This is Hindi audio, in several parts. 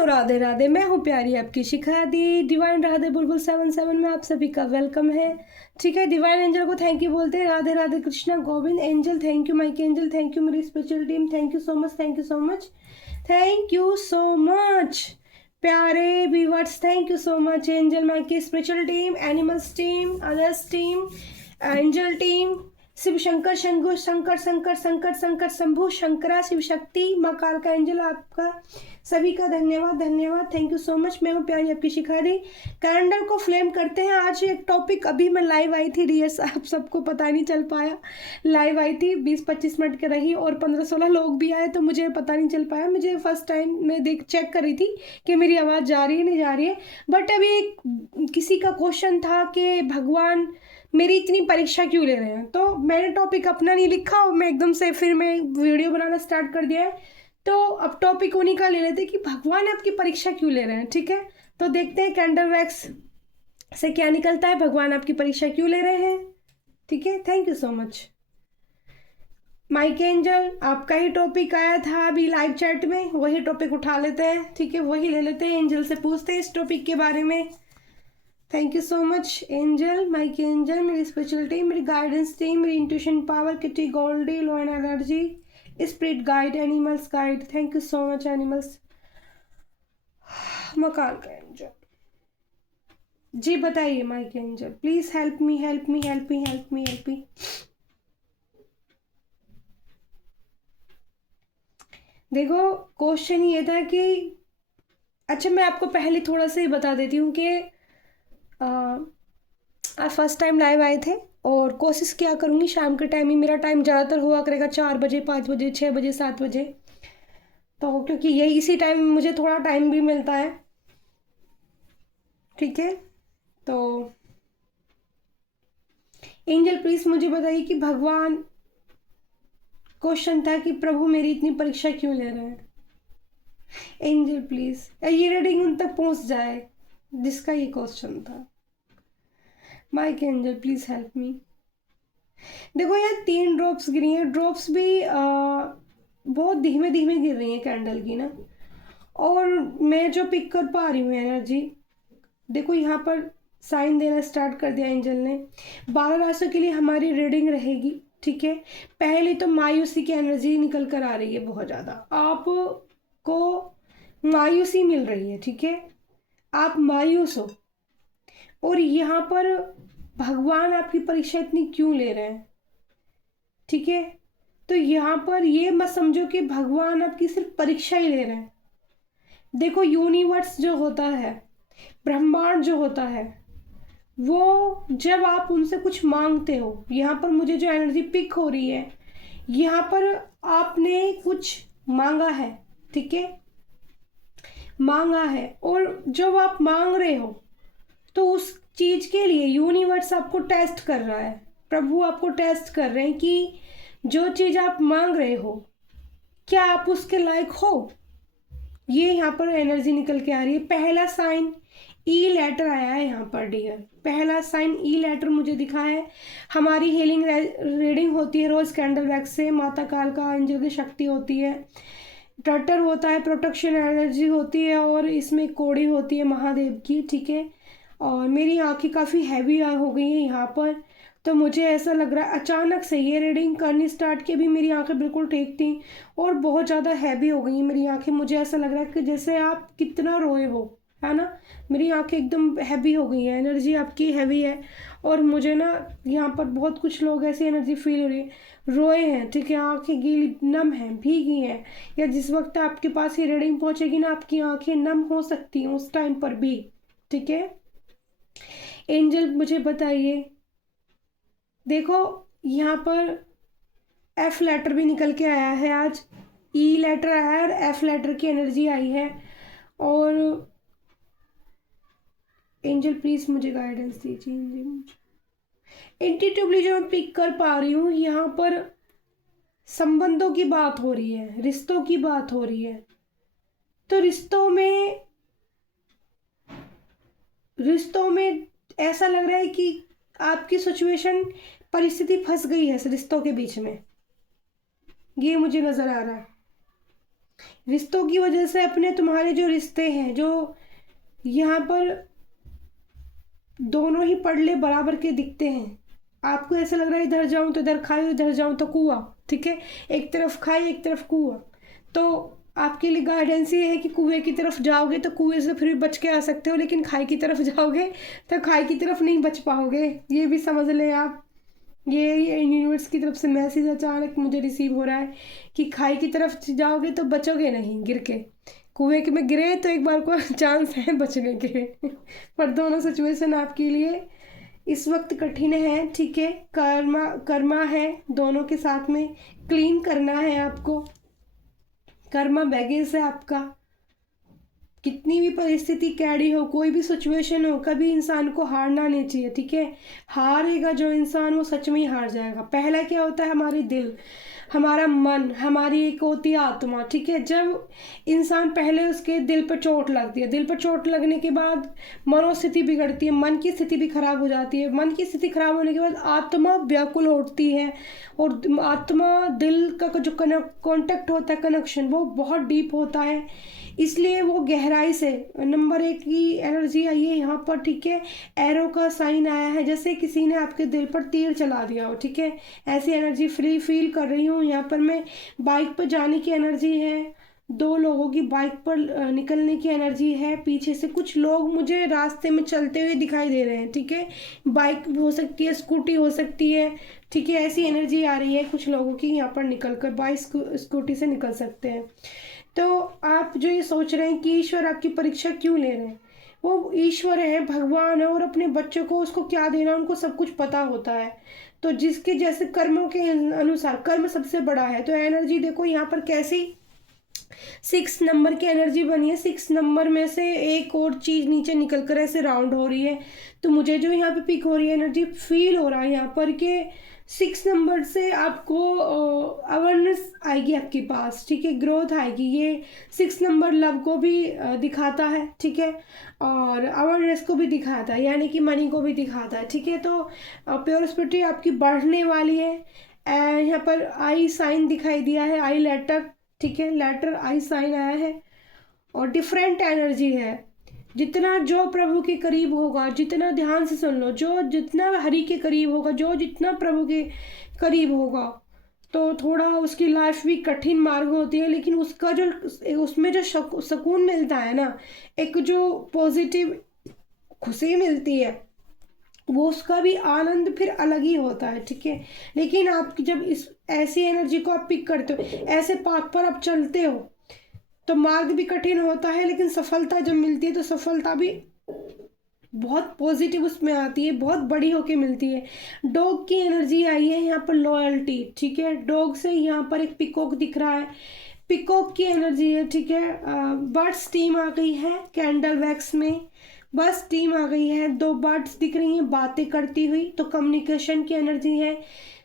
हेलो राधे राधे, मैं हूँ प्यारी आपकी शिखा दी। डिवाइन राधे बुलबुल 77 में आप सभी का वेलकम है। ठीक है, डिवाइन एंजल को थैंक यू बोलते हैं। Radhe Radhe Krishna Govind angel, thank you Mike angel, thank you मेरी spiritual team, thank you so much, thank you so much, thank you so much प्यारे viewers, thank you so much. Angel Mike spiritual team, animals team, others team, angel team, Shiv Shankar Shambhu Shankar Shankar Shankar Shankar Shambhu Shankara Shiv Shakti माँ कालका एंजल, आपका सभी का धन्यवाद धन्यवाद, थैंक यू सो मच। मैं हूँ प्यारी आपकी शिखा दी। कैलेंडर को फ्लेम करते हैं। आज एक टॉपिक, अभी मैं लाइव आई थी डियर्स, आप सबको पता नहीं चल पाया। लाइव आई थी 20-25 मिनट के रही और 15-16 लोग भी आए, तो मुझे पता नहीं चल पाया। मुझे फर्स्ट टाइम मैं चेक कर रही थी कि मेरी आवाज़ जा रही है नहीं जा रही है। बट अभी किसी का क्वेश्चन था कि भगवान मेरी इतनी परीक्षा क्यों ले रहे हैं, तो मैंने टॉपिक अपना नहीं लिखा और मैं एकदम से फिर मैं वीडियो बनाना स्टार्ट कर दिया है। तो अब टॉपिक उन्हीं का ले लेते कि भगवान आपकी परीक्षा क्यों ले रहे हैं। ठीक है, तो देखते हैं कैंडल वैक्स से क्या निकलता है, भगवान आपकी परीक्षा क्यों ले रहे हैं। ठीक है, thank you so much Mike angel. आपका ही टॉपिक आया था अभी लाइव चैट में, वही टॉपिक उठा लेते हैं। ठीक है, वही ले लेते हैं, एंजल से पूछते हैं इस टॉपिक के बारे में। Thank you so much angel, Mike angel, मेरी स्पिरिचुअल टीम, मेरी गाइडेंस टीम, मेरी intuition power, Kitty Goldie, low and energy, spirit guide, animals guide, thank you so much animals. मकान का एंजल जी, बताइए Mike angel, please help me help me help me help me help me. देखो, क्वेश्चन ये था कि अच्छा, मैं आपको पहले थोड़ा सा ही बता देती हूँ कि आप फर्स्ट टाइम लाइव आए थे और कोशिश क्या करूँगी शाम के टाइम ही, मेरा टाइम ज़्यादातर हुआ करेगा 4 बजे, 5 बजे, 6 बजे, 7 बजे, तो क्योंकि यही इसी टाइम मुझे थोड़ा टाइम भी मिलता है। ठीक है, तो एंजल प्लीज मुझे बताइए कि भगवान, क्वेश्चन था कि प्रभु मेरी इतनी परीक्षा क्यों ले रहे हैं। एंजल प्लीज ये रीडिंग उन तक पहुंच जाए जिसका ये क्वेश्चन था। Mike angel please help me. देखो, यहाँ 3 ड्रॉप्स गिरी हैं, ड्रॉप्स भी बहुत धीमे धीमे गिर रही हैं कैंडल की ना, और मैं जो पिक कर पा रही हूँ एनर्जी, देखो यहाँ पर साइन देना स्टार्ट कर दिया एंजल ने। 12 राशियों के लिए हमारी रीडिंग रहेगी। ठीक है, पहले तो मायूसी की एनर्जी निकल कर आ रही है, बहुत ज़्यादा आपको मायूसी मिल रही है। ठीक है, आप मायूस हो, और यहाँ पर भगवान आपकी परीक्षा इतनी क्यों ले रहे हैं। ठीक है, तो यहाँ पर ये मत समझो कि भगवान आपकी सिर्फ परीक्षा ही ले रहे हैं। देखो, यूनिवर्स जो होता है, ब्रह्मांड जो होता है, वो जब आप उनसे कुछ मांगते हो, यहाँ पर मुझे जो एनर्जी पिक हो रही है, यहाँ पर आपने कुछ मांगा है। ठीक है, मांगा है, और जब आप मांग रहे हो तो उस चीज के लिए यूनिवर्स आपको टेस्ट कर रहा है, प्रभु आपको टेस्ट कर रहे हैं कि जो चीज आप मांग रहे हो, क्या आप उसके लायक हो। ये यहाँ पर एनर्जी निकल के आ रही है। पहला साइन ई लेटर आया है यहाँ पर डियर, पहला साइन ई लेटर मुझे दिखा है। हमारी हीलिंग रीडिंग होती है रोज कैंडल वैक्स से, माता काल का एंजल की शक्ति होती है, टटर होता है, प्रोटेक्शन एनर्जी होती है, और इसमें कोड़ी होती है महादेव की। ठीक है, और मेरी आंखें काफ़ी हैवी हो गई हैं यहाँ पर, तो मुझे ऐसा लग रहा है अचानक से ये रीडिंग करनी स्टार्ट की, अभी मेरी आंखें बिल्कुल ठीक थी और बहुत ज़्यादा हैवी हो गई हैं मेरी आंखें। मुझे ऐसा लग रहा है कि जैसे आप कितना रोए हो, है ना। मेरी आंखें एकदम हैवी हो गई हैं, एनर्जी आपकी हैवी है, और मुझे ना यहाँ पर बहुत कुछ लोग ऐसी एनर्जी फील हो रही है, रोए हैं। ठीक है, आंखें गीली नम हैं, भीगी हैं, या जिस वक्त आपके पास ये रीडिंग पहुँचेगी ना, आपकी आंखें नम हो सकती हैं उस टाइम पर भी। ठीक है, एंजल मुझे बताइए। देखो, यहाँ पर एफ लेटर भी निकल के आया है आज, ई लेटर आया है और एफ लेटर की एनर्जी आई है। और एंजल प्लीज मुझे गाइडेंस दीजिए। इंट्यूटिवली जो मैं पिक कर पा रही हूँ, यहाँ पर संबंधों की बात हो रही है, रिश्तों की बात हो रही है। तो रिश्तों में ऐसा लग रहा है कि आपकी सिचुएशन, परिस्थिति फंस गई है रिश्तों के बीच में, ये मुझे नजर आ रहा है। रिश्तों की वजह से अपने तुम्हारे जो रिश्ते हैं, जो यहाँ पर दोनों ही पड़ले बराबर के दिखते हैं। आपको ऐसा लग रहा है इधर जाऊं तो इधर खाई, इधर जाऊं तो कुआं, ठीक है, एक तरफ खाई एक तरफ कुआं। तो आपके लिए गाइडेंस ये है कि कुएं की तरफ जाओगे तो कुएं से फिर बच के आ सकते हो, लेकिन खाई की तरफ जाओगे तो खाई की तरफ नहीं बच पाओगे। ये भी समझ लें आप। ये यूनिवर्स की तरफ से मैसेज अचानक मुझे रिसीव हो रहा है कि खाई की तरफ जाओगे तो बचोगे नहीं, गिर के कुएं के में गिरे तो एक बार को चांस है बचने के। पर दोनों सिचुएशन आपके लिए इस वक्त कठिन है, ठीक है। कर्मा कर्मा है दोनों के साथ में, क्लीन करना है आपको। कर्मा बैगेज है आपका। कितनी भी परिस्थिति कैडी हो, कोई भी सिचुएशन हो, कभी इंसान को हारना नहीं चाहिए, ठीक है। हारेगा जो इंसान वो सच में ही हार जाएगा। पहला क्या होता है, हमारी दिल, हमारा मन, हमारी एक होती है आत्मा, ठीक है। जब इंसान पहले उसके दिल पर चोट लगती है, दिल पर चोट लगने के बाद मनोस्थिति बिगड़ती है, मन की स्थिति भी खराब हो जाती है। मन की स्थिति खराब होने के बाद आत्मा व्याकुल होती है, और आत्मा दिल का जो कॉन्टेक्ट होता है, कनेक्शन, वो बहुत डीप होता है। इसलिए वो गहराई से नंबर 1 की एनर्जी आई है यहाँ पर, ठीक है। एरो का साइन आया है, जैसे किसी ने आपके दिल पर तीर चला दिया हो, ठीक है। ऐसी एनर्जी फ्री फील कर रही हूँ यहाँ पर मैं। बाइक पर जाने की एनर्जी है, 2 लोगों की बाइक पर निकलने की एनर्जी है। पीछे से कुछ लोग मुझे रास्ते में चलते हुए दिखाई दे रहे हैं, ठीक है। बाइक हो सकती है, स्कूटी हो सकती है, ठीक है। ऐसी एनर्जी आ रही है कुछ लोगों की, यहाँ पर निकल कर बाइक स्कूटी से निकल सकते हैं। तो आप जो ये सोच रहे हैं कि ईश्वर आपकी परीक्षा क्यों ले रहे हैं, वो ईश्वर है, भगवान है, और अपने बच्चों को उसको क्या देना उनको सब कुछ पता होता है। तो जिसके जैसे कर्मों के अनुसार, कर्म सबसे बड़ा है। तो एनर्जी देखो यहाँ पर कैसी 6 नंबर की एनर्जी बनी है। 6 नंबर में से एक और चीज नीचे निकल कर ऐसे राउंड हो रही है। तो मुझे जो यहाँ पे पिक हो रही है एनर्जी, फील हो रहा है यहाँ पर कि 6 नंबर से आपको अवेयरनेस आएगी आपके पास, ठीक है, ग्रोथ आएगी। ये 6 नंबर लव को भी दिखाता है, ठीक है, और अवेयरनेस को भी दिखाता है, यानी कि मनी को भी दिखाता है, ठीक है। तो प्योरिटी आपकी बढ़ने वाली है। यहाँ पर आई साइन दिखाई दिया है, आई लेटर, ठीक है, लेटर आई साइन आया है, और डिफरेंट एनर्जी है। जितना जो प्रभु के करीब होगा, जितना ध्यान से सुन लो, जो जितना हरि के करीब होगा, जो जितना प्रभु के करीब होगा, तो थोड़ा उसकी लाइफ भी कठिन मार्ग होती है, लेकिन उसका जो उसमें जो सुकून मिलता है ना, एक जो पॉजिटिव खुशी मिलती है, वो उसका भी आनंद फिर अलग ही होता है, ठीक है। लेकिन आप जब इस ऐसी एनर्जी को आप पिक करते हो, ऐसे पाथ पर आप चलते हो, तो मार्ग भी कठिन होता है, लेकिन सफलता जब मिलती है तो सफलता भी बहुत पॉजिटिव उसमें आती है, बहुत बड़ी होके मिलती है। डॉग की एनर्जी आई है यहाँ पर, लॉयल्टी, ठीक है। डॉग से यहाँ पर एक पिकॉक दिख रहा है, पिकॉक की एनर्जी है, ठीक है। बर्ड्स टीम आ गई है कैंडल वैक्स में, बस टीम आ गई है, 2 बर्ड्स दिख रही हैं बातें करती हुई। तो कम्युनिकेशन की एनर्जी है।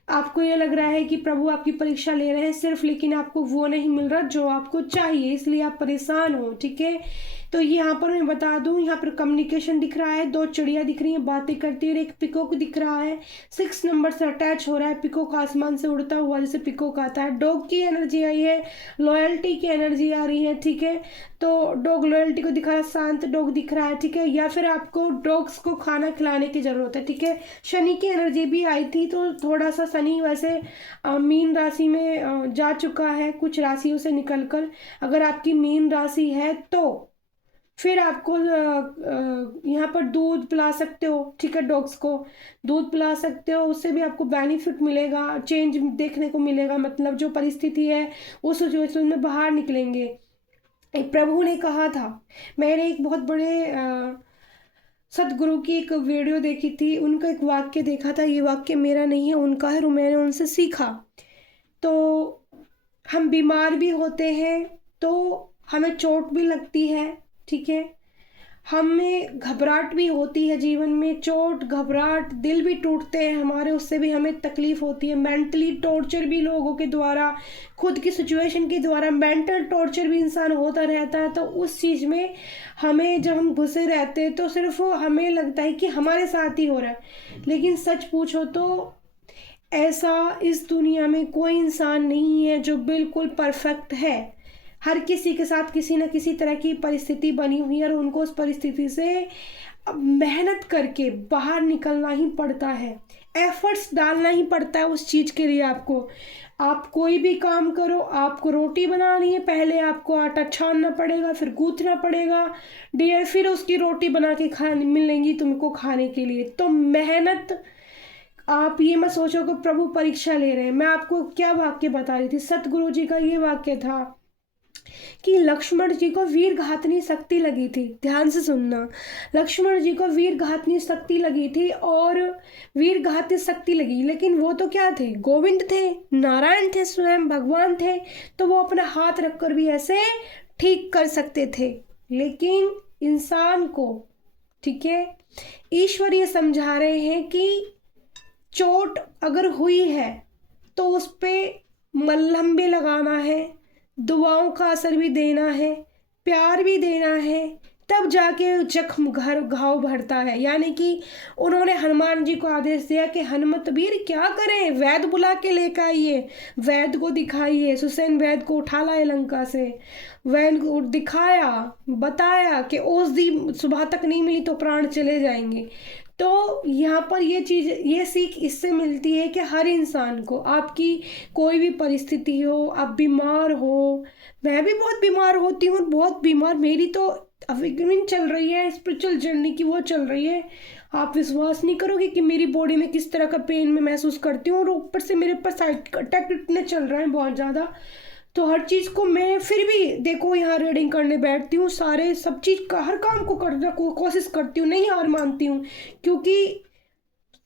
आपको ये लग रहा है कि प्रभु आपकी परीक्षा ले रहे हैं सिर्फ, लेकिन आपको वो नहीं मिल रहा जो आपको चाहिए, इसलिए आप परेशान हो, ठीक है। तो यहाँ पर मैं बता दूं, यहाँ पर कम्युनिकेशन दिख रहा है, 2 चिड़िया दिख रही हैं बातें करती हुई, एक पिकॉक दिख रहा है, 6 नंबर से अटैच हो रहा है। पिकॉक आसमान से उड़ता हुआ जैसे पिकॉक आता है। डॉग की एनर्जी आई है, लॉयल्टी की एनर्जी आ रही है, ठीक है। तो डॉग लॉयल्टी को दिखा रहा है, शांत डॉग दिख रहा है, ठीक है। या फिर आपको डॉग्स को खाना खिलाने की जरूरत है, ठीक है। शनि की एनर्जी भी आई थी, तो थोड़ा सा शनि वैसे मीन राशि में जा चुका है कुछ राशियों से निकलकर। अगर आपकी मीन राशि है तो फिर आपको यहाँ पर दूध पिला सकते हो, ठीक है। डॉग्स को दूध पिला सकते हो, उससे भी आपको बेनिफिट मिलेगा, चेंज देखने को मिलेगा। मतलब जो परिस्थिति है उस सिचुएशन में बाहर निकलेंगे। एक प्रभु ने कहा था, मैंने एक बहुत बड़े सदगुरु की एक वीडियो देखी थी, उनका एक वाक्य देखा था, ये वाक्य मेरा नहीं है उनका है, और मैंने उनसे सीखा। तो हम बीमार भी होते हैं तो हमें चोट भी लगती है, ठीक है। हमें घबराहट भी होती है जीवन में, चोट घबराहट, दिल भी टूटते हैं हमारे, उससे भी हमें तकलीफ होती है। मेंटली टॉर्चर भी लोगों के द्वारा, खुद की सिचुएशन के द्वारा मेंटल टॉर्चर भी इंसान होता रहता है। तो उस चीज़ में हमें जब हम घुसे रहते हैं तो सिर्फ हमें लगता है कि हमारे साथ ही हो रहा है, लेकिन सच पूछो तो ऐसा इस दुनिया में कोई इंसान नहीं है जो बिल्कुल परफेक्ट है। हर किसी के साथ किसी न किसी तरह की परिस्थिति बनी हुई है और उनको उस परिस्थिति से मेहनत करके बाहर निकलना ही पड़ता है, एफर्ट्स डालना ही पड़ता है उस चीज़ के लिए। आपको, आप कोई भी काम करो, आपको रोटी बनानी है, पहले आपको आटा छानना पड़ेगा, फिर गूंथना पड़ेगा डियर, फिर उसकी रोटी बना के मिलेंगी तुमको खाने के लिए। तो मेहनत, आप ये मत सोचो कि प्रभु परीक्षा ले रहे हैं। मैं आपको क्या वाक्य बता रही थी, सतगुरु जी का ये वाक्य था कि लक्ष्मण जी को वीर घातनी शक्ति लगी थी। ध्यान से सुनना, लक्ष्मण जी को वीर घातनी शक्ति लगी थी और वीर घातनी शक्ति लगी, लेकिन वो तो क्या थे, गोविंद थे, नारायण थे, स्वयं भगवान थे, तो वो अपना हाथ रखकर भी ऐसे ठीक कर सकते थे। लेकिन इंसान को, ठीक है, ईश्वर ये समझा रहे हैं कि चोट अगर हुई है तो उस पे मलहम भी लगाना है, दुआओं का असर भी देना है, प्यार भी देना है, तब जाके जख्म घाव भरता है। यानी कि उन्होंने हनुमान जी को आदेश दिया कि हनुमत वीर क्या करें, वैद्य बुला के लेकर आइए, वैद्य को दिखाइए। सुसैन वैद्य को उठा लाए लंका से, वैद्य को दिखाया, बताया कि औषधि सुबह तक नहीं मिली तो प्राण चले जाएंगे। तो यहाँ पर ये चीज़, ये सीख इससे मिलती है कि हर इंसान को, आपकी कोई भी परिस्थिति हो, आप बीमार हो, मैं भी बहुत बीमार होती हूँ, बहुत बीमार, मेरी तो अवेकनिंग चल रही है, स्पिरिचुअल जर्नी की वो चल रही है। आप विश्वास नहीं करोगे कि मेरी बॉडी में किस तरह का पेन मैं महसूस करती हूँ, और ऊपर से मेरे ऊपर साइड अटैक इतने चल रहे हैं बहुत ज़्यादा। तो हर चीज़ को मैं फिर भी देखो यहाँ रीडिंग करने बैठती हूँ, सारे सब चीज़ का हर काम को करने को कोशिश करती हूँ, नहीं हार मानती हूँ। क्योंकि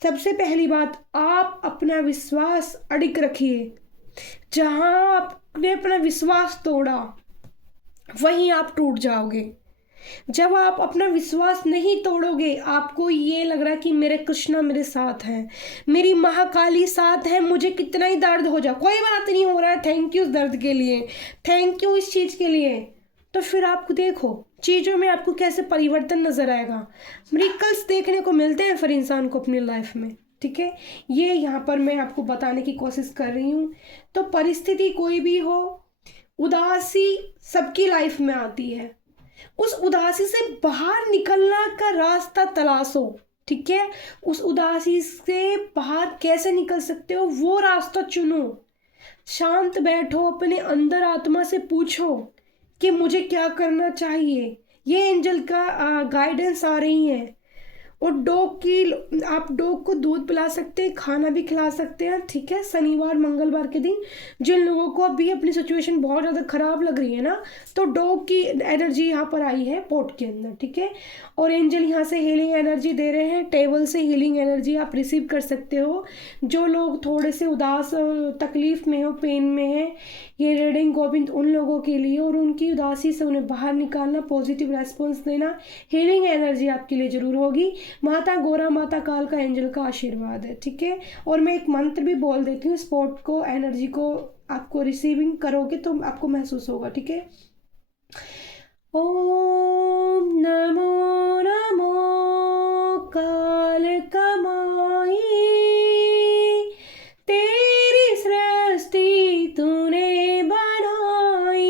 सबसे पहली बात, आप अपना विश्वास अडिग रखिए। जहाँ आपने अपना विश्वास तोड़ा वहीं आप टूट जाओगे। जब आप अपना विश्वास नहीं तोड़ोगे, आपको ये लग रहा है कि मेरे कृष्णा मेरे साथ हैं, मेरी महाकाली साथ है, मुझे कितना ही दर्द हो जाए कोई बात नहीं हो रहा है, थैंक यू इस दर्द के लिए, थैंक यू इस चीज़ के लिए। तो फिर आपको देखो चीज़ों में आपको कैसे परिवर्तन नजर आएगा, मिरेकल्स देखने को मिलते हैं फिर इंसान को अपनी लाइफ में। ठीक है, ये यहाँ पर मैं आपको बताने की कोशिश कर रही हूँ। तो परिस्थिति कोई भी हो, उदासी सबकी लाइफ में आती है, उस उदासी से बाहर निकलना का रास्ता तलाशो। ठीक है, उस उदासी से बाहर कैसे निकल सकते हो वो रास्ता चुनो। शांत बैठो, अपने अंदर आत्मा से पूछो कि मुझे क्या करना चाहिए। ये एंजल का गाइडेंस आ रही है। और डॉग की, आप डॉग को दूध पिला सकते हैं, खाना भी खिला सकते हैं। ठीक है, शनिवार मंगलवार के दिन जिन लोगों को अभी अपनी सिचुएशन बहुत ज़्यादा ख़राब लग रही है ना, तो डॉग की एनर्जी यहाँ पर आई है पोट के अंदर। ठीक है, और एंजल यहाँ से हीलिंग एनर्जी दे रहे हैं, टेबल से हीलिंग एनर्जी आप रिसीव कर सकते हो। जो लोग थोड़े से उदास, तकलीफ़ में हो, पेन में है, ये रीडिंग गोविंद उन लोगों के लिए, और उनकी उदासी से उन्हें बाहर निकालना, पॉजिटिव रेस्पॉन्स देना, हीलिंग एनर्जी आपके लिए ज़रूर होगी। माता गौरा, माता काल का एंजल का आशीर्वाद है। ठीक है, और मैं एक मंत्र भी बोल देती हूँ, स्पॉट को, एनर्जी को आपको रिसीविंग करोगे तो आपको महसूस होगा। ठीक है, ओम नमो नमो काल कमाई, तेरी सृष्टि तूने बनाई।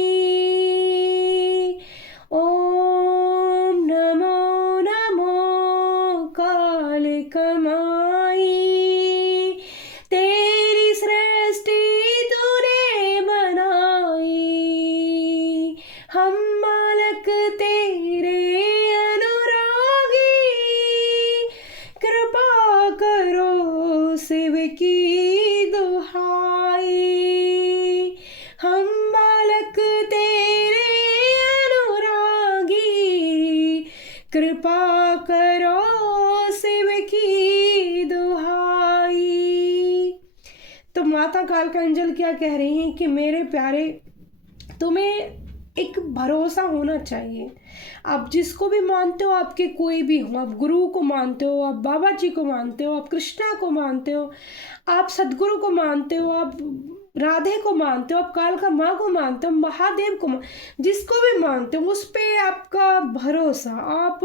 ओम नमो नमो काल कमाई, तेरी सृष्टि तूने बनाई। हम मालक तेरे अनुरागी, कृपा करो शिव की दुहाई। हम मालक तेरे अनुरागी, कृपा करो शिव की दुहाई। तो माता काल का एंजल क्या कह रही हैं कि मेरे प्यारे, तुम्हें एक भरोसा होना चाहिए। आप जिसको भी मानते हो, आपके कोई भी हो, आप गुरु को मानते हो, आप बाबा जी को मानते हो, आप कृष्णा को मानते हो, आप सदगुरु को मानते हो, आप राधे को मानते हो, आप कालका माँ को मानते हो, महादेव को जिसको भी मानते हो, उस पे आपका भरोसा, आप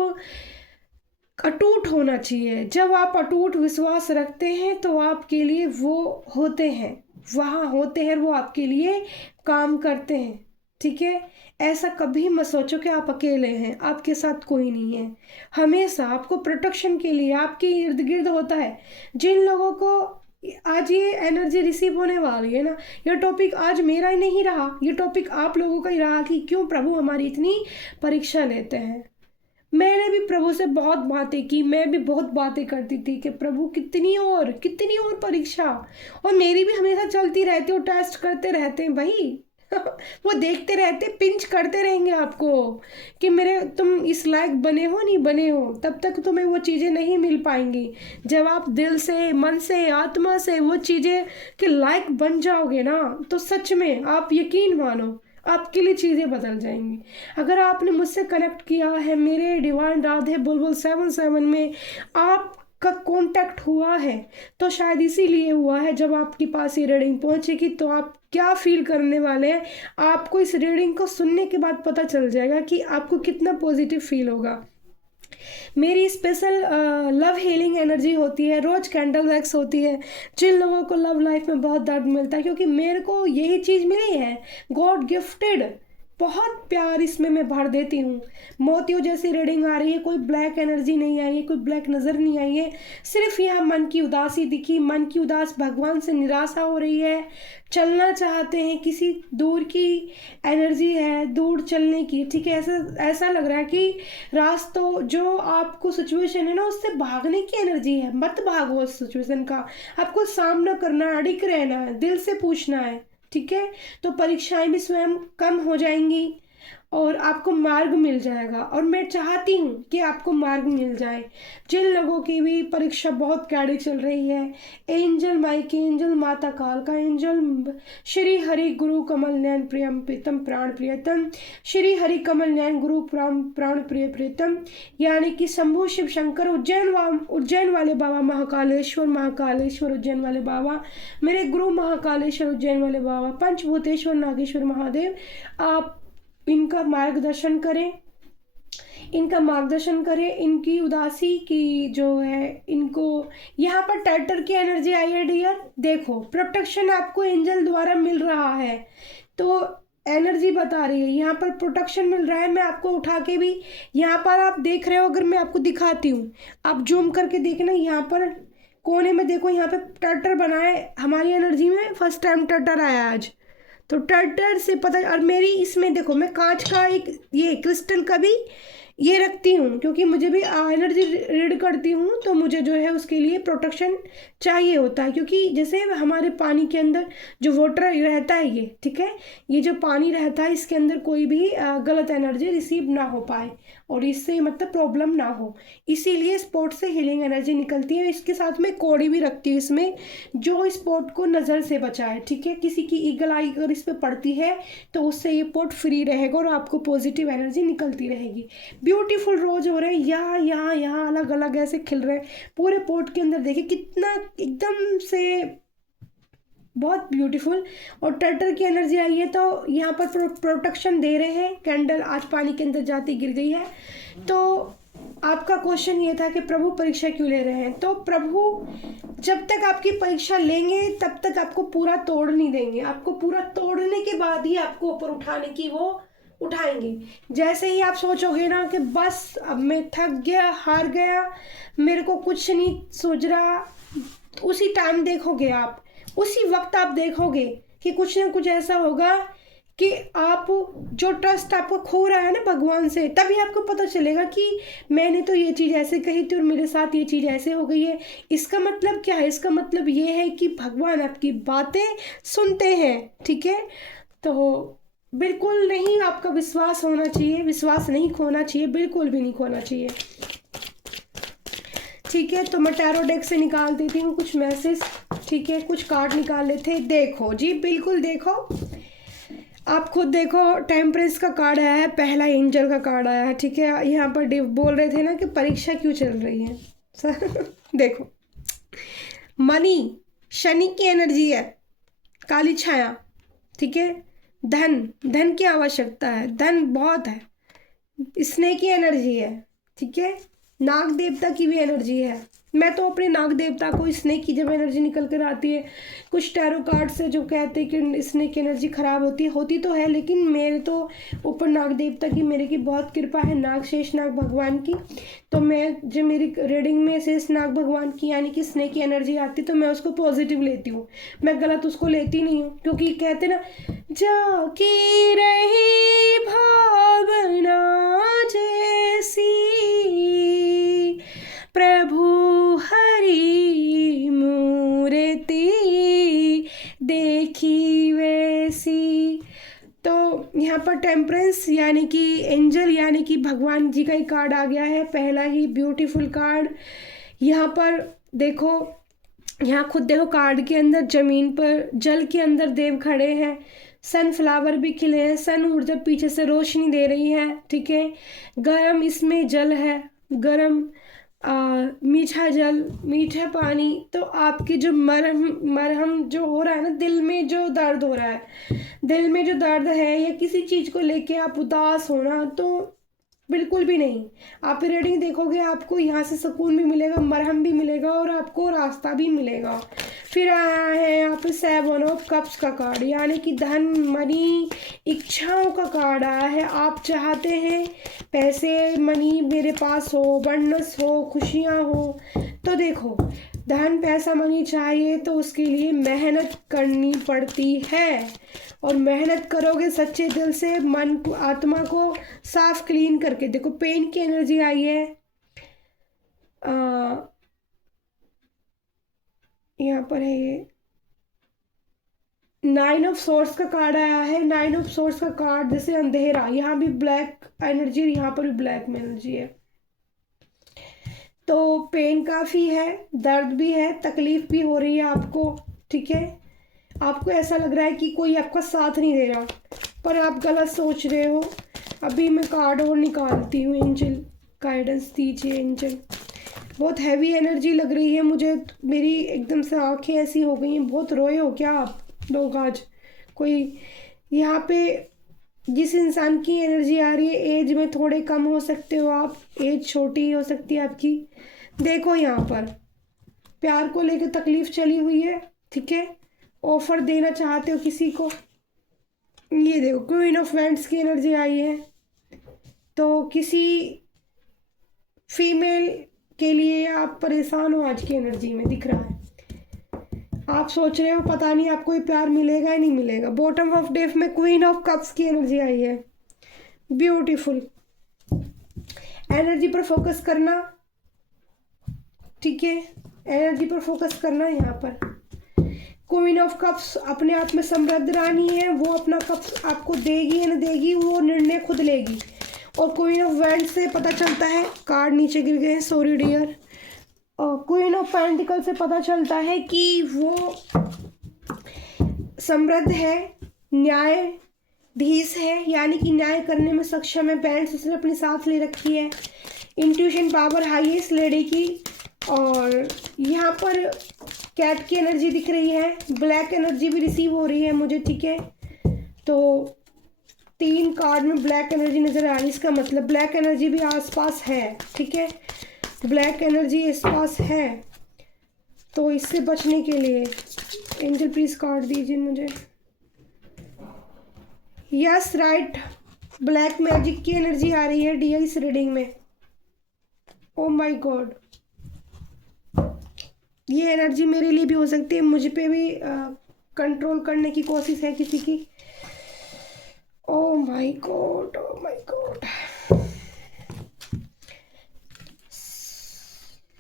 अटूट होना चाहिए। जब आप अटूट विश्वास रखते हैं तो आपके लिए वो होते हैं, वहाँ होते हैं, वो आपके लिए काम करते हैं। ठीक है, ऐसा कभी मत सोचो कि आप अकेले हैं, आपके साथ कोई नहीं है। हमेशा आपको प्रोटेक्शन के लिए आपके इर्द गिर्द होता है। जिन लोगों को आज ये एनर्जी रिसीव होने वाली है ना, ये टॉपिक आज मेरा ही नहीं रहा, ये टॉपिक आप लोगों का ही रहा कि क्यों प्रभु हमारी इतनी परीक्षा लेते हैं। मैंने भी प्रभु से बहुत बातें की, मैं भी बहुत बातें करती थी कि प्रभु कितनी और परीक्षा, और मेरी भी हमेशा चलती रहती है, टेस्ट करते रहते हैं भाई। वो देखते रहते, पिंच करते रहेंगे आपको कि मेरे तुम इस लायक बने हो नहीं बने हो, तब तक तुम्हें वो चीज़ें नहीं मिल पाएंगी। जब आप दिल से, मन से, आत्मा से वो चीज़ें के लायक बन जाओगे ना, तो सच में आप यकीन मानो आपके लिए चीज़ें बदल जाएंगी। अगर आपने मुझसे कनेक्ट किया है, मेरे डिवाइन राधे बुलबुल 77 में आपका कांटेक्ट हुआ है, तो शायद इसीलिए हुआ है। जब आपके पास ये रीडिंग पहुंचेगी तो आप क्या फील करने वाले हैं, आपको इस रीडिंग को सुनने के बाद पता चल जाएगा कि आपको कितना पॉजिटिव फील होगा। मेरी स्पेशल लव हीलिंग एनर्जी होती है, रोज कैंडल वैक्स होती है। जिन लोगों को लव लाइफ में बहुत दर्द मिलता है, क्योंकि मेरे को यही चीज़ मिली है, गॉड गिफ्टेड, बहुत प्यार इसमें मैं भर देती हूँ। मोतियों जैसी रीडिंग आ रही है, कोई ब्लैक एनर्जी नहीं आई है, कोई ब्लैक नज़र नहीं आई है, सिर्फ यहाँ मन की उदासी दिखी। मन की उदास भगवान से निराशा हो रही है, चलना चाहते हैं, किसी दूर की एनर्जी है, दूर चलने की। ठीक है, ऐसा ऐसा लग रहा है कि रास्तों जो आपको सिचुएशन है ना, उससे भागने की एनर्जी है। मत भागो उस सिचुएशन का, आपको सामना करना है, अडिग रहना है, दिल से पूछना है। ठीक है, तो परीक्षाएं भी स्वयं कम हो जाएंगी और आपको मार्ग मिल जाएगा। और मैं चाहती हूँ कि आपको मार्ग मिल जाए। जिन लोगों की भी परीक्षा बहुत कैडी चल रही है, एंजल माइक एंजल माता काल का एंजल श्री हरि गुरु कमल नयन प्रियम प्रीतम प्राण प्रियतम, श्री हरि कमल नयन गुरु प्राण प्रिय प्रीतम, यानी कि शंभु शिव शंकर उज्जैन वाले बाबा, महाकालेश्वर उज्जैन वाले बाबा, मेरे गुरु महाकालेश्वर उज्जैन वाले बाबा, पंचभूतेश्वर नागेश्वर महादेव, आप इनका मार्गदर्शन करें, इनकी उदासी की जो है, इनको यहाँ पर टर्टर की एनर्जी आई है डियर। देखो, प्रोटेक्शन आपको एंजल द्वारा मिल रहा है, तो एनर्जी बता रही है यहाँ पर प्रोटेक्शन मिल रहा है। मैं आपको उठा के भी यहाँ पर आप देख रहे हो, अगर मैं आपको दिखाती हूँ, आप जूम करके देखना, यहाँ पर कोने में देखो, यहाँ पे टर्टर बना है। हमारी एनर्जी में फर्स्ट टाइम टर्टर आया आज, तो टर्टर से पता। और मेरी इसमें देखो, मैं कांच का एक ये क्रिस्टल का भी ये रखती हूँ, क्योंकि मुझे भी एनर्जी रीड करती हूँ, तो मुझे जो है उसके लिए प्रोटेक्शन चाहिए होता है। क्योंकि जैसे हमारे पानी के अंदर जो वाटर रहता है, ये ठीक है, ये जो पानी रहता है, इसके अंदर कोई भी गलत एनर्जी रिसीव ना हो पाए और इससे मतलब प्रॉब्लम ना हो, इसीलिए स्पॉट से हीलिंग एनर्जी निकलती है। इसके साथ में कौड़ी भी रखती हूँ इसमें, जो स्पॉट को नज़र से बचाए। ठीक है, किसी की ईगल आई अगर इस पर पड़ती है तो उससे ये पॉट फ्री रहेगा और आपको पॉजिटिव एनर्जी निकलती रहेगी। ब्यूटीफुल रोज हो रहे हैं, यहाँ अलग अलग ऐसे खिल रहे हैं पूरे पॉट के अंदर। देखिए कितना एकदम से बहुत ब्यूटीफुल। और टर्टर की एनर्जी आई है, तो यहाँ पर प्रोटेक्शन दे रहे हैं। कैंडल आज पानी के अंदर जाती गिर गई है। तो आपका क्वेश्चन ये था कि प्रभु परीक्षा क्यों ले रहे हैं, तो प्रभु जब तक आपकी परीक्षा लेंगे तब तक आपको पूरा तोड़ नहीं देंगे। आपको पूरा तोड़ने के बाद ही आपको ऊपर उठाने की वो उठाएंगे। जैसे ही आप सोचोगे ना कि बस अब मैं थक गया, हार गया, मेरे को कुछ नहीं सूझ रहा, उसी टाइम देखोगे आप, उसी वक्त आप देखोगे कि कुछ ना कुछ ऐसा होगा कि आप जो ट्रस्ट आपको खो रहा है ना भगवान से, तभी आपको पता चलेगा कि मैंने तो ये चीज़ ऐसे कही थी और मेरे साथ ये चीज़ ऐसे हो गई है। इसका मतलब क्या है? इसका मतलब ये है कि भगवान आपकी बातें सुनते हैं। ठीक है, तो बिल्कुल नहीं, आपका विश्वास होना चाहिए, विश्वास नहीं खोना चाहिए, बिल्कुल भी नहीं खोना चाहिए। ठीक है, तो मैं टैरो डेक से निकाल देती हूँ कुछ मैसेज। ठीक है, कुछ कार्ड निकाल लेते हैं। देखो जी, बिल्कुल देखो, आप खुद देखो, टेम्परेंस का कार्ड आया है, पहला एंजल का कार्ड आया है। ठीक है, यहाँ पर बोल रहे थे ना कि परीक्षा क्यों चल रही है सर। देखो, मनी, शनि की एनर्जी है, काली छाया। ठीक है, धन की आवश्यकता है, धन बहुत है, स्नेह की एनर्जी है। ठीक है, नाग देवता की भी एनर्जी है, मैं तो अपने नाग देवता को स्नेक की जब एनर्जी निकल कर आती है, कुछ टैरो कार्ड से जो कहते हैं कि स्नेक की एनर्जी खराब होती तो है, लेकिन मेरे तो ऊपर नाग देवता की मेरे की बहुत कृपा है, नाग शेष नाग भगवान की। तो मैं जब मेरी रीडिंग में शेष नाग भगवान की यानी कि स्नेक की एनर्जी आती तो मैं उसको पॉजिटिव लेती हूँ, मैं गलत उसको लेती नहीं हूँ। क्योंकि कहते ना, जाकी रही भावना जैसी प्रभु हरि मूर्ति देखी वैसी। तो यहाँ पर टेम्परेंस यानी कि एंजल यानी कि भगवान जी का ही कार्ड आ गया है, पहला ही ब्यूटीफुल कार्ड। यहाँ पर देखो, यहाँ खुद देखो कार्ड के अंदर जमीन पर जल के अंदर देव खड़े हैं, सनफ्लावर भी खिले हैं, सन ऊर्जा पीछे से रोशनी दे रही है, ठीक है। गरम इसमें जल है, गरम मीठा जल, मीठा पानी। तो आपकी जो मरहम जो हो रहा है ना, दिल में जो दर्द हो रहा है, दिल में जो दर्द है या किसी चीज़ को लेके आप उदास होना, तो बिल्कुल भी नहीं। आप रीडिंग देखोगे आपको यहाँ से सुकून भी मिलेगा, मरहम भी मिलेगा और आपको रास्ता भी मिलेगा। फिर आया है यहाँ पे 7 ऑफ कप्स का कार्ड यानी कि धन मनी इच्छाओं का कार्ड आया है। आप चाहते हैं पैसे मनी मेरे पास हो, बंडस हो, खुशियाँ हो। तो देखो, धन पैसा मनी चाहिए तो उसके लिए मेहनत करनी पड़ती है, और मेहनत करोगे सच्चे दिल से, मन को आत्मा को साफ क्लीन करके। देखो पेन की एनर्जी आई है, यहाँ पर है ये 9 ऑफ सोर्स का कार्ड आया है। 9 ऑफ सोर्स का कार्ड जैसे अंधेरा, यहाँ भी ब्लैक एनर्जी, यहाँ पर भी ब्लैक में एनर्जी है। तो पेन काफ़ी है, दर्द भी है, तकलीफ भी हो रही है आपको, ठीक है। आपको ऐसा लग रहा है कि कोई आपका साथ नहीं दे रहा, पर आप गलत सोच रहे हो। अभी मैं कार्ड और निकालती हूँ, एंजल गाइडेंस दीजिए एंजल। बहुत हैवी एनर्जी लग रही है मुझे, मेरी एकदम से आंखें ऐसी हो गई हैं। बहुत रोए हो क्या आप लोग आज? कोई यहाँ पे जिस इंसान की एनर्जी आ रही है, एज में थोड़े कम हो सकते हो आप, एज छोटी हो सकती है आपकी। देखो यहाँ पर प्यार को लेकर तकलीफ चली हुई है, ठीक है। ऑफर देना चाहते हो किसी को, ये देखो क्वीन ऑफ वैंड्स की एनर्जी आई है। तो किसी फीमेल के लिए आप परेशान हो आज की एनर्जी में, दिख रहा है। आप सोच रहे हो पता नहीं आपको ये प्यार मिलेगा या नहीं मिलेगा। बॉटम ऑफ डेफ में क्वीन ऑफ कप्स की एनर्जी आई है, ब्यूटीफुल। एनर्जी पर फोकस करना, ठीक है, एनर्जी पर फोकस करना। यहाँ पर क्वीन ऑफ कप्स अपने आप में समृद्ध रानी है, वो अपना कप्स आपको देगी या न देगी वो निर्णय खुद लेगी। और क्वीन ऑफ वैंड से पता चलता है, कार्ड नीचे गिर गए हैं, सॉरी डियर। और क्वीन ऑफ पेंटिकल से पता चलता है कि वो समृद्ध है, न्यायाधीश है, यानी कि न्याय करने में सक्षम है। पेरेंट्स उसने अपनी साथ ले रखी है। इंट्यूशन पावर हाई है इस लेडी की। और यहाँ पर कैट की एनर्जी दिख रही है, ब्लैक एनर्जी भी रिसीव हो रही है मुझे, ठीक है। तो 3 कार्ड में ब्लैक एनर्जी नज़र आ रही है, इसका मतलब ब्लैक एनर्जी भी आसपास है, ठीक है। ब्लैक एनर्जी इस पास है, तो इससे बचने के लिए एंजल प्लीज कार्ड दीजिए मुझे। यस राइट, ब्लैक मैजिक की एनर्जी आ रही है डियर इस रीडिंग में। ओ माय गॉड, ये एनर्जी मेरे लिए भी हो सकती है, मुझ पे भी कंट्रोल करने की कोशिश है किसी की। Oh my God, oh my God.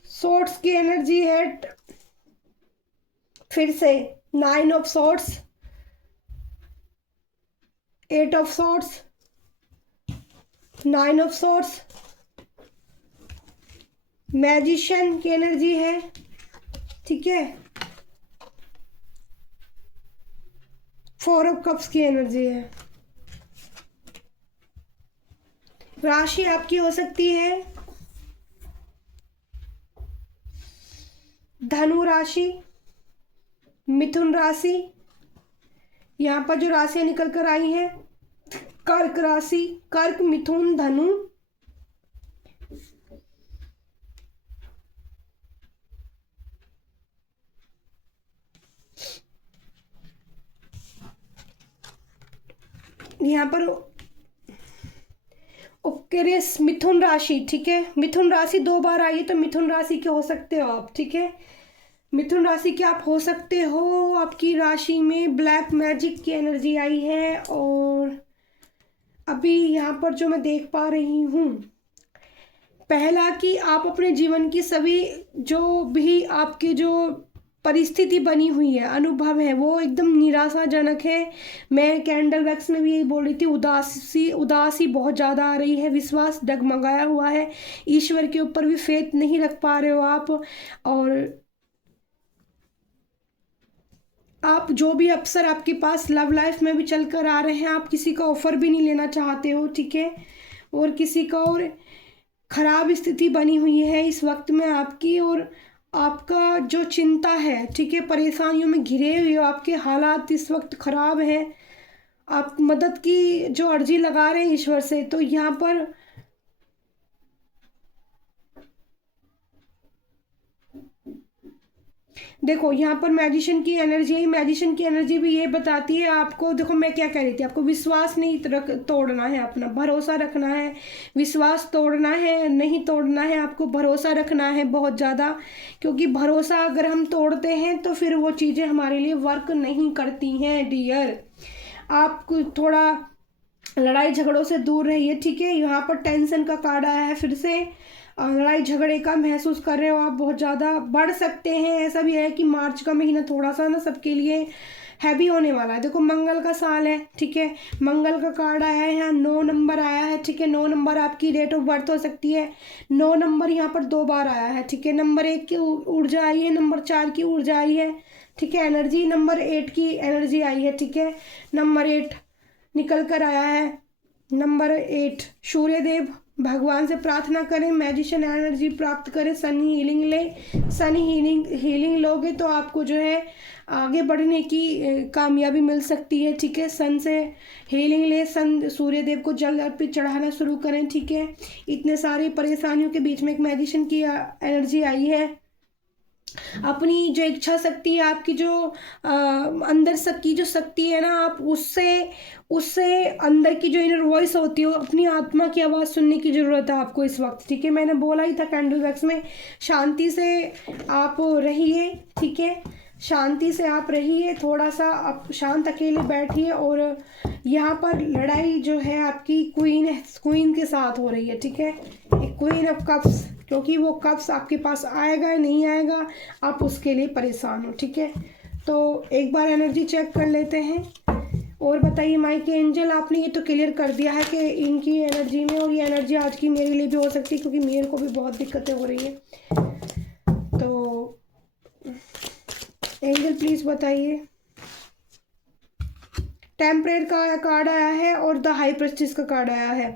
Sorts की एनर्जी है फिर से, 9 of sorts, 8 of sorts, 9 of sorts, magician की एनर्जी है, ठीक है। 4 ऑफ कप्स की एनर्जी है। राशि आपकी हो सकती है धनु राशि, मिथुन राशि। यहाँ पर जो राशियां निकल कर आई हैं, कर्क राशि, कर्क, मिथुन, धनु। यहाँ पर ओकेरियस मिथुन राशि, ठीक है। मिथुन राशि 2 बार आई है, तो मिथुन राशि के हो सकते हो आप, ठीक है। मिथुन राशि के आप हो सकते हो। आपकी राशि में ब्लैक मैजिक की एनर्जी आई है। और अभी यहाँ पर जो मैं देख पा रही हूँ, पहला कि आप अपने जीवन की सभी जो भी आपकी जो परिस्थिति बनी हुई है, अनुभव है, वो एकदम निराशाजनक है। मैं कैंडल वैक्स में भी यही बोल रही थी, उदासी उदासी बहुत ज़्यादा आ रही है, विश्वास डगमगाया हुआ है, ईश्वर के ऊपर भी फेथ नहीं रख पा रहे हो आप। और आप जो भी अवसर आपके पास लव लाइफ में भी चल कर आ रहे हैं, आप किसी का ऑफर भी नहीं लेना चाहते हो, ठीक है। और किसी का और खराब स्थिति बनी हुई है इस वक्त में आपकी। और आपका जो चिंता है, ठीक है, परेशानियों में घिरे हुए हो, आपके हालात इस वक्त खराब हैं। आप मदद की जो अर्जी लगा रहे हैं ईश्वर से, तो यहाँ पर देखो, यहाँ पर मैजिशियन की एनर्जी है। मैजिशियन की एनर्जी भी ये बताती है आपको, देखो मैं क्या कह रही थी, आपको विश्वास नहीं तोड़ना है, अपना भरोसा रखना है। विश्वास तोड़ना है नहीं तोड़ना है, आपको भरोसा रखना है बहुत ज़्यादा। क्योंकि भरोसा अगर हम तोड़ते हैं तो फिर वो चीज़ें हमारे लिए वर्क नहीं करती हैं डियर। आप थोड़ा लड़ाई झगड़ों से दूर रहिए, ठीक है। यहाँ पर टेंशन का कार्ड आया है फिर से। लड़ाई झगड़े का महसूस कर रहे हो आप, बहुत ज़्यादा बढ़ सकते हैं। ऐसा भी है कि मार्च का महीना थोड़ा सा ना सबके लिए हैवी होने वाला है। देखो मंगल का साल है, ठीक है। मंगल का कार्ड आया है, यहाँ 9 नंबर आया है, ठीक है। 9 नंबर आपकी डेट ऑफ बर्थ हो सकती है। 9 नंबर यहाँ पर 2 बार आया है, ठीक है। नंबर 1 की ऊर्जा आई है, नंबर 4 की ऊर्जा आई है, ठीक है। एनर्जी नंबर 8 की एनर्जी आई है, ठीक है। नंबर 8 निकल कर आया है। नंबर 8 सूर्य देव भगवान से प्रार्थना करें, मैजिशियन एनर्जी प्राप्त करें, सनी हीलिंग ले। सनी हीलिंग लोगे तो आपको जो है आगे बढ़ने की कामयाबी मिल सकती है, ठीक है। सन से हीलिंग ले, सन सूर्य देव को जल अर्पित चढ़ाना शुरू करें, ठीक है। इतने सारी परेशानियों के बीच में एक मैजिशियन की एनर्जी आई है। अपनी जो इच्छा शक्ति है, आपकी जो अंदर की जो शक्ति है ना, आप उससे उससे अंदर की जो इनर वॉइस होती है, अपनी आत्मा की आवाज़ सुनने की ज़रूरत है आपको इस वक्त, ठीक है। मैंने बोला ही था कैंडल वैक्स में, शांति से आप रहिए, ठीक है। शांति से आप रहिए, थोड़ा सा आप शांत अकेले बैठिए। और यहाँ पर लड़ाई जो है आपकी क्वीन के साथ हो रही है, ठीक है। एक क्वीन ऑफ कप्स, क्योंकि वो कप्स आपके पास आएगा या नहीं आएगा, आप उसके लिए परेशान हो, ठीक है। तो एक बार एनर्जी चेक कर लेते हैं। और बताइए माइक एंजल, आपने ये तो क्लियर कर दिया है कि इनकी एनर्जी में, और ये एनर्जी आज की मेरे लिए भी हो सकती है, क्योंकि मेरे को भी बहुत दिक्कतें हो रही है। तो एंजल प्लीज़ बताइए। टेम्परेट का कार्ड आया है और द हाई प्रेस्टिस का कार्ड आया है।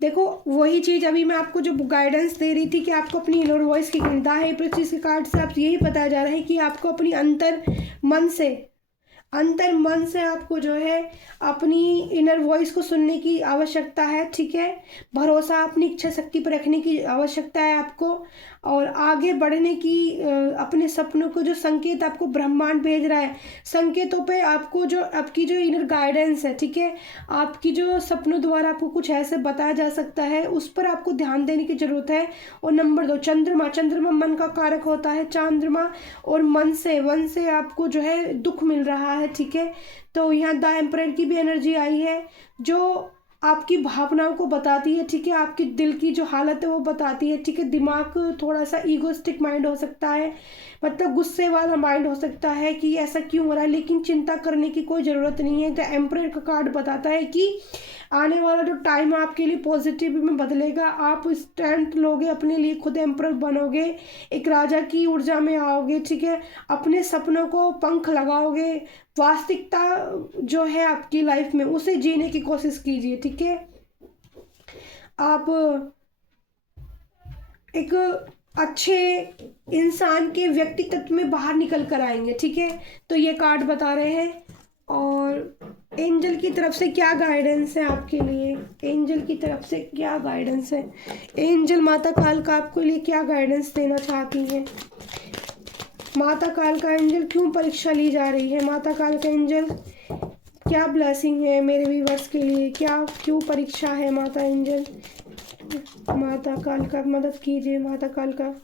देखो वही चीज़ अभी मैं आपको जो गाइडेंस दे रही थी कि आपको अपनी इनर वॉइस की द हाई प्रेस्टिस के कार्ड से आप यही बताया जा रहा है कि आपको अपनी अंतर मन से आपको जो है अपनी इनर वॉइस को सुनने की आवश्यकता है, ठीक है। भरोसा अपनी इच्छा शक्ति पर रखने की आवश्यकता है आपको, और आगे बढ़ने की अपने सपनों को जो संकेत आपको ब्रह्मांड भेज रहा है, संकेतों पे आपको जो आपकी जो इनर गाइडेंस है, ठीक है, आपकी जो सपनों द्वारा आपको कुछ ऐसे बताया जा सकता है, उस पर आपको ध्यान देने की जरूरत है। और नंबर 2 चंद्रमा मन का कारक होता है, चंद्रमा और वन से आपको जो है दुख मिल रहा है, ठीक है। तो यहाँ द एम्परर की भी एनर्जी आई है, जो आपकी भावनाओं को बताती है, ठीक है। आपकी दिल की जो हालत है वो बताती है, ठीक है। दिमाग थोड़ा सा ईगोस्टिक माइंड हो सकता है, मतलब गुस्से वाला माइंड हो सकता है कि ऐसा क्यों हो रहा है, लेकिन चिंता करने की कोई ज़रूरत नहीं है। द एम्परर का कार्ड बताता है कि आने वाला जो टाइम आपके लिए पॉजिटिव में बदलेगा। आप स्टैंड लोगे अपने लिए, खुद एम्परर बनोगे, एक राजा की ऊर्जा में आओगे, ठीक है। अपने सपनों को पंख लगाओगे, वास्तविकता जो है आपकी लाइफ में उसे जीने की कोशिश कीजिए, ठीक है। आप एक अच्छे इंसान के व्यक्तित्व में बाहर निकल कर आएंगे, ठीक है। तो ये कार्ड बता रहे हैं। और एंजल की तरफ से क्या गाइडेंस है आपके लिए, एंजल की तरफ से क्या गाइडेंस है, एंजल माता काल का आपके लिए क्या गाइडेंस देना चाहती हैं। माता काल का एंजल क्यों परीक्षा ली जा रही है? माता काल का एंजल क्या ब्लेसिंग है मेरे व्यूअर्स के लिए? क्या क्यों परीक्षा है माता एंजल? माता काल का मदद कीजिए, माता काल का।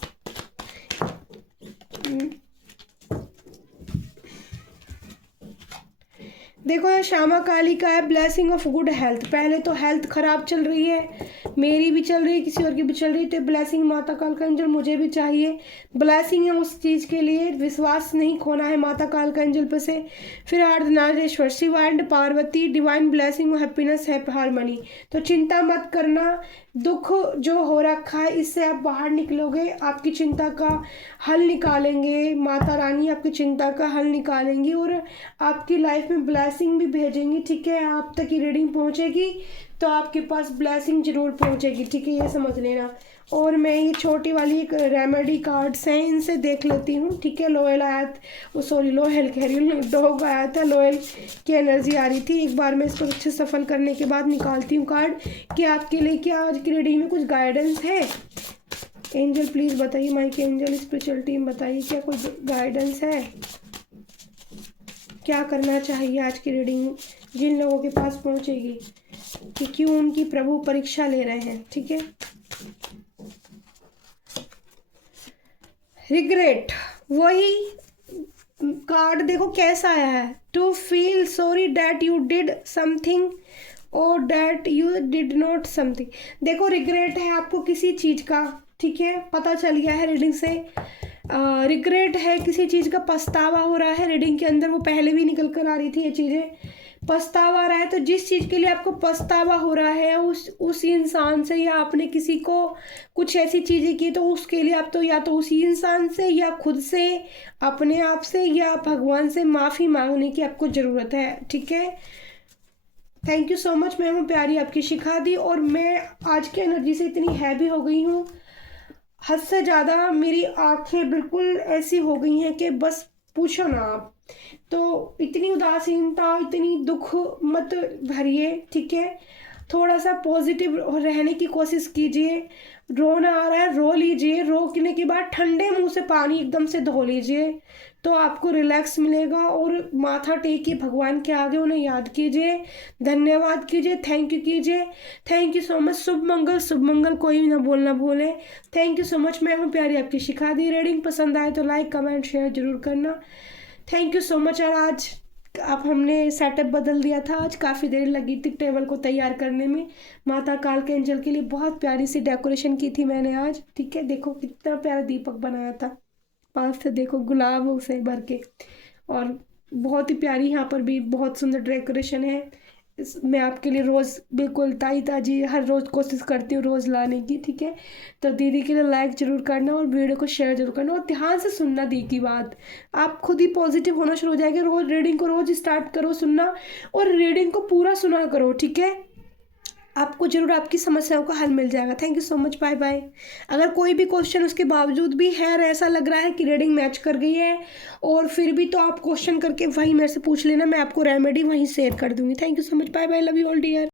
देखो ये श्यामा काली का है, ब्लेसिंग ऑफ गुड हेल्थ। पहले तो हेल्थ खराब चल रही है, मेरी भी चल रही है, किसी और की भी चल रही है, तो ब्लेसिंग माता काल का एंजल मुझे भी चाहिए। ब्लेसिंग है उस चीज़ के लिए, विश्वास नहीं खोना है माता काल का एंजल पर से। फिर Ardhanarishvara Shiva and Parvati, divine blessing, happiness, harmony. तो चिंता मत करना, दुख जो हो रखा है इससे आप बाहर निकलोगे, आपकी चिंता का हल निकालेंगे, माता रानी आपकी चिंता का हल निकालेंगी और आपकी लाइफ में ब्लेसिंग भी भेजेंगी। ठीक है, आप तक की रीडिंग पहुंचेगी तो आपके पास ब्लेसिंग जरूर पहुंचेगी। ठीक है, ये समझ लेना। और मैं ये छोटी वाली एक रेमेडी कार्ड्स हैं, इनसे देख लेती हूँ। ठीक है, लोयल आया, सॉरी लोयल कह रही हूँ, डॉग आया था, लोयल की एनर्जी आ रही थी। एक बार मैं इसको अच्छे से सफल करने के बाद निकालती हूँ कार्ड कि आपके लिए क्या आज की रीडिंग में कुछ गाइडेंस है। एंजल प्लीज़ बताइए, माइक एंजल स्पिरिचुअल टीम बताइए, क्या कोई गाइडेंस है? क्या करना चाहिए आज की रीडिंग जिन लोगों के पास पहुंचेगी, कि क्यों उनकी प्रभु परीक्षा ले रहे हैं? ठीक है, रिग्रेट, वही कार्ड देखो कैसा आया है, to feel sorry that you did something और that you did not something. देखो रिग्रेट है आपको किसी चीज़ का, ठीक है, पता चल गया है रीडिंग से। रिग्रेट है, किसी चीज़ का पछतावा हो रहा है। रीडिंग के अंदर वो पहले भी निकल कर आ रही थी ये चीज़ें, पछतावा आ रहा है। तो जिस चीज़ के लिए आपको पछतावा हो रहा है उस इंसान से, या आपने किसी को कुछ ऐसी चीज़ें की तो उसके लिए आप तो या तो उसी इंसान से या खुद से, अपने आप से या भगवान से माफ़ी मांगने की आपको ज़रूरत है। ठीक है, थैंक यू सो मच। मैं हूँ प्यारी आपकी शिखा दी, और मैं आज की एनर्जी से इतनी हैवी हो गई हूँ, हद से ज़्यादा मेरी आंखें बिल्कुल ऐसी हो गई हैं कि बस पूछो ना आप। तो इतनी उदासीनता, इतनी दुख मत भरिए। ठीक है, थोड़ा सा पॉजिटिव रहने की कोशिश कीजिए। रोना आ रहा है, रो लीजिए, रोकने के बाद ठंडे मुंह से पानी एकदम से धो लीजिए, तो आपको रिलैक्स मिलेगा। और माथा टेकिए भगवान के आगे, उन्हें याद कीजिए, धन्यवाद कीजिए, थैंक यू कीजिए। Thank you so much. शुभ मंगल, शुभ मंगल, कोई ना बोलना भूले। Thank you so much. मैं हूँ प्यारी आपकी शिखा दी। रीडिंग पसंद आए तो लाइक कमेंट शेयर जरूर करना। Thank you so much. और आज अब हमने सेटअप बदल दिया था, आज काफ़ी देर लगी थी टेबल को तैयार करने में। माता काल के एंजल के लिए बहुत प्यारी सी डेकोरेशन की थी मैंने आज। ठीक है, देखो कितना प्यारा दीपक बनाया था, पास से देखो गुलाब से भर के, और बहुत ही प्यारी यहाँ पर भी बहुत सुंदर डेकोरेशन है। मैं आपके लिए रोज़ बिल्कुल ताज़ी हर रोज़ कोशिश करती हूँ रोज़ लाने की। ठीक है, तो दीदी के लिए लाइक ज़रूर करना और वीडियो को शेयर जरूर करना, और ध्यान से सुनना दी की बात, आप खुद ही पॉजिटिव होना शुरू हो जाएगा। रोज़ रीडिंग को रोज़ स्टार्ट करो सुनना, और रीडिंग को पूरा सुना करो। ठीक है, आपको जरूर आपकी समस्याओं का हल मिल जाएगा। Thank you so much, bye bye. अगर कोई भी क्वेश्चन उसके बावजूद भी है, ऐसा लग रहा है कि रीडिंग मैच कर गई है और फिर भी, तो आप क्वेश्चन करके वहीं मेरे से पूछ लेना, मैं आपको रेमेडी वहीं शेयर कर दूंगी। Thank you so much, bye bye, love you all dear.